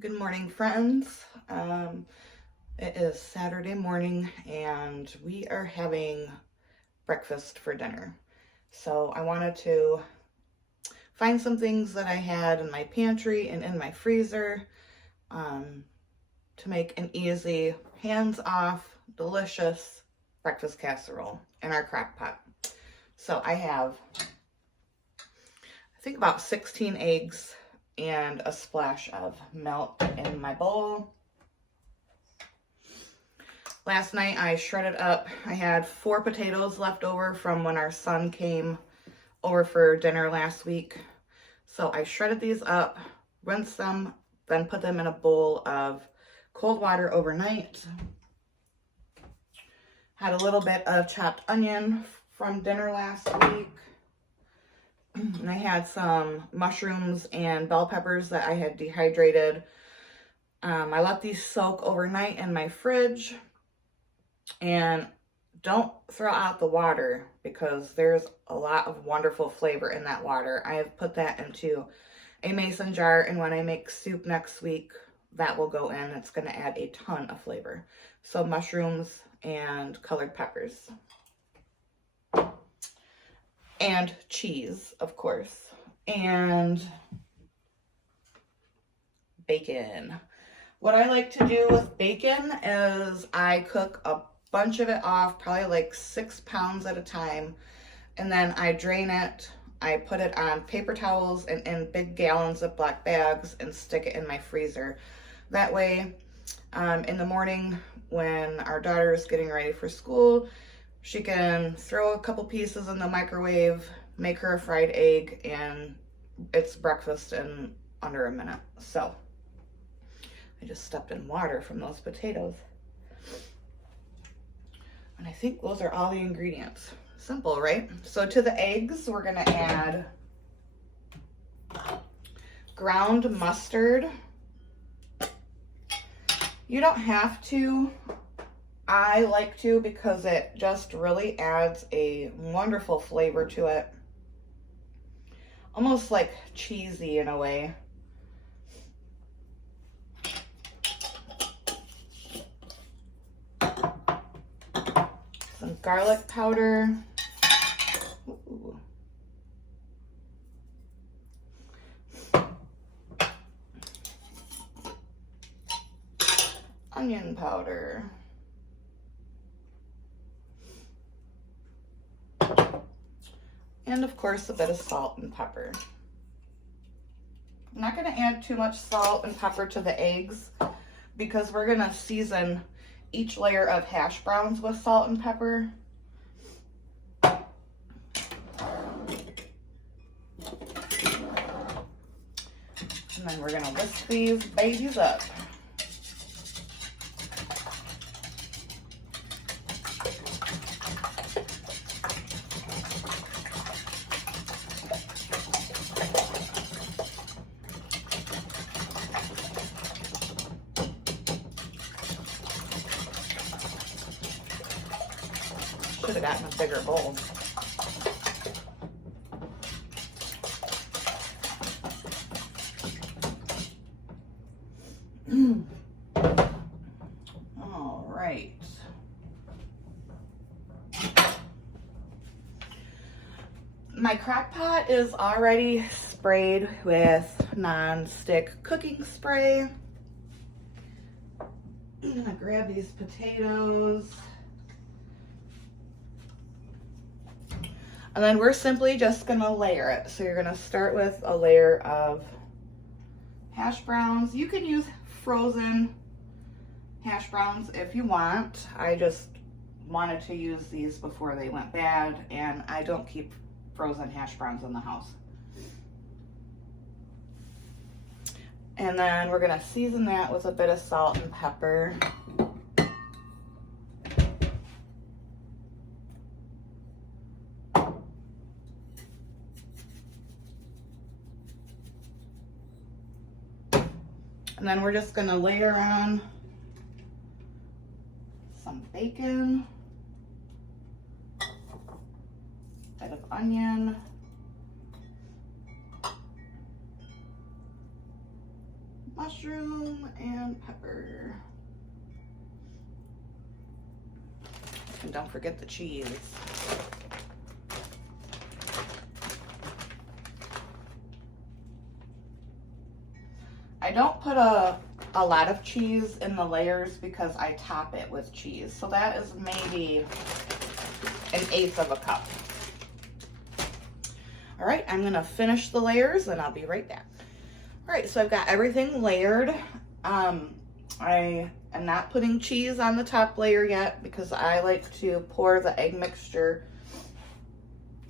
Good morning, friends. It is Saturday morning and we are having breakfast for dinner. So I wanted to find some things that I had in my pantry and in my freezer to make an easy, hands-off, delicious breakfast casserole in our crock pot. So I have, I think about 16 eggs and a splash of milk in my bowl. Last night I shredded up, I had 4 potatoes left over from when our son came over for dinner last week. So I shredded these up, rinsed them, then put them in a bowl of cold water overnight. Had a little bit of chopped onion from dinner last week. And I had some mushrooms and bell peppers that I had dehydrated. I let these soak overnight in my fridge. And don't throw out the water because there's a lot of wonderful flavor in that water. I have put that into a mason jar, and when I make soup next week, that will go in. It's going to add a ton of flavor. So mushrooms and colored peppers. And cheese, of course. And bacon. What I like to do with bacon is I cook a bunch of it off, probably like 6 pounds at a time, and then I drain it. I put it on paper towels and in big gallons of black bags and stick it in my freezer. That way, in the morning when our daughter is getting ready for school, she can throw a couple pieces in the microwave, make her a fried egg, and it's breakfast in under a minute. So I just stepped in water from those potatoes. And I think those are all the ingredients. Simple, right? So to the eggs, we're gonna add ground mustard. You don't have to. I like to because it just really adds a wonderful flavor to it. Almost like cheesy in a way. Some garlic powder. Ooh. Onion powder. And of course a bit of salt and pepper. I'm not going to add too much salt and pepper to the eggs because we're going to season each layer of hash browns with salt and pepper. And then we're going to whisk these babies up. Should have gotten a bigger bowl. All right. My crock pot is already sprayed with non-stick cooking spray. I'm gonna grab these potatoes. And then we're simply just gonna layer it. So you're gonna start with a layer of hash browns. You can use frozen hash browns if you want. I just wanted to use these before they went bad, and I don't keep frozen hash browns in the house. And then we're gonna season that with a bit of salt and pepper. And then we're just gonna layer on some bacon, a bit of onion, mushroom and pepper. And don't forget the cheese. I don't put a lot of cheese in the layers because I top it with cheese. So that is maybe 1/8 of a cup. All right, I'm gonna finish the layers and I'll be right back. All right, so I've got everything layered. I am not putting cheese on the top layer yet because I like to pour the egg mixture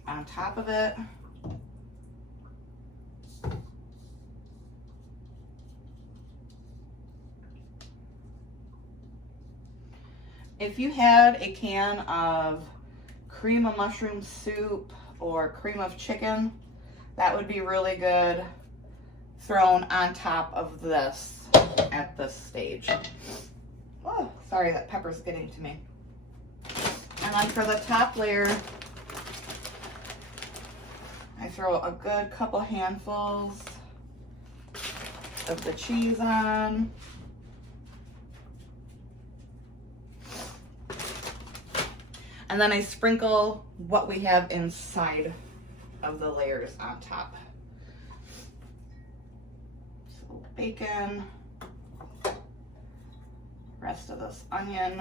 on top of it. If you had a can of cream of mushroom soup or cream of chicken, that would be really good thrown on top of this at this stage. Oh, sorry, that pepper's getting to me. And then for the top layer, I throw a good couple handfuls of the cheese on. And then I sprinkle what we have inside of the layers on top. So bacon, rest of this onion,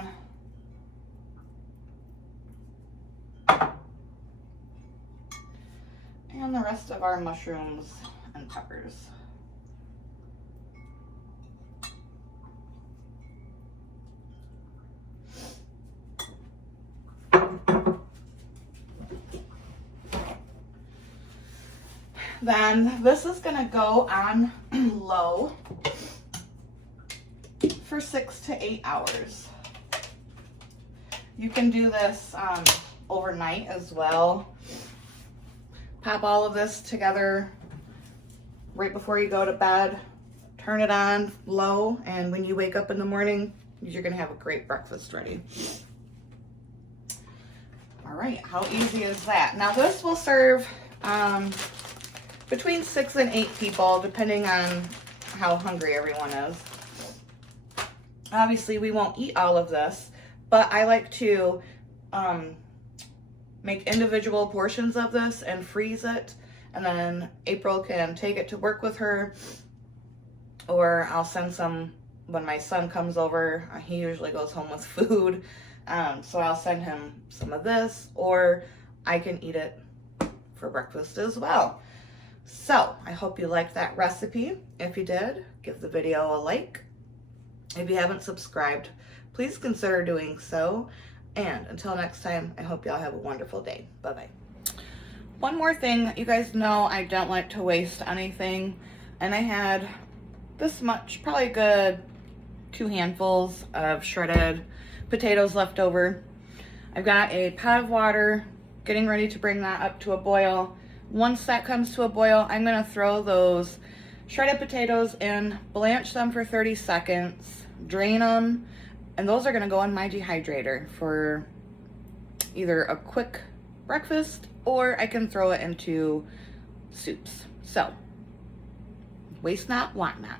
and the rest of our mushrooms and peppers. Then this is gonna go on low for 6 to 8 hours. You can do this overnight as well. Pop all of this together right before you go to bed. Turn it on low, and when you wake up in the morning, you're gonna have a great breakfast ready. All right, how easy is that? Now this will serve between 6 and 8 people, depending on how hungry everyone is. Obviously, we won't eat all of this, but I like to make individual portions of this and freeze it, and then April can take it to work with her, or I'll send some when my son comes over. He usually goes home with food, so I'll send him some of this, or I can eat it for breakfast as well. So I hope you liked that recipe. If you did, give the video a like. If you haven't subscribed, please consider doing so. And until next time, I hope y'all have a wonderful day. Bye-bye. One more thing, you guys know I don't like to waste anything. And I had this much, probably a good 2 handfuls of shredded potatoes left over. I've got a pot of water, getting ready to bring that up to a boil. Once that comes to a boil, I'm gonna throw those shredded potatoes in, blanch them for 30 seconds, drain them, and those are gonna go in my dehydrator for either a quick breakfast or I can throw it into soups. So, waste not, want not.